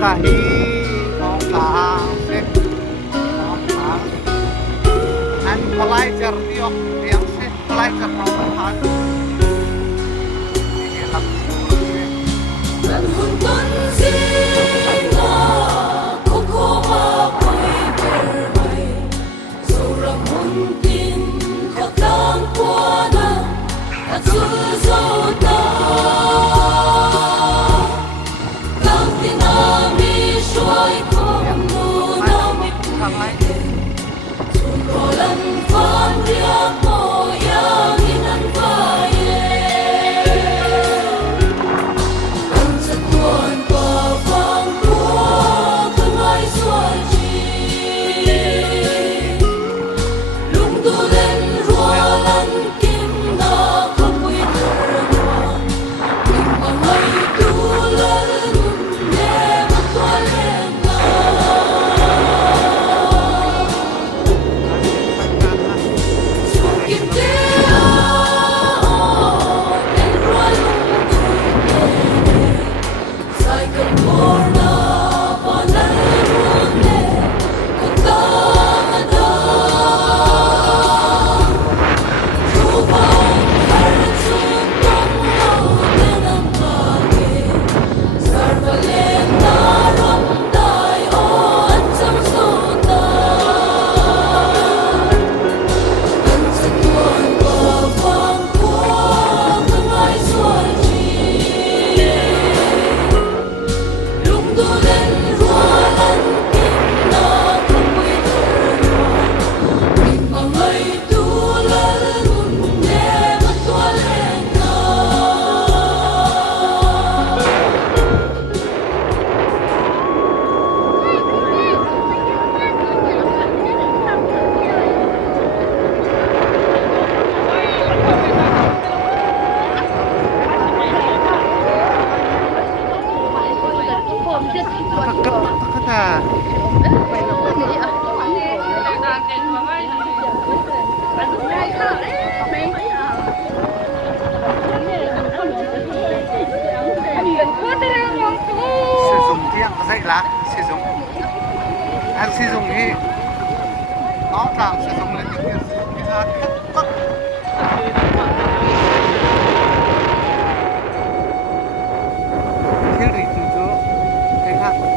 kahi mong tang se mong tang an palai char tiok tiang se palai char mong han ni hak se Tận hồn con riêng cô mà quay trở về dù rằng hồn tin khó tan qua đó ta chưa dấu ta càng tin ami suy không nu na mi sun ro lan phan ria mo yang inan vai takata sử dụng tiếng dạy lá sử dụng anh sử dụng đi nó làm sử dụng lên tiếng Việt thiếu đi từ chỗ cái khác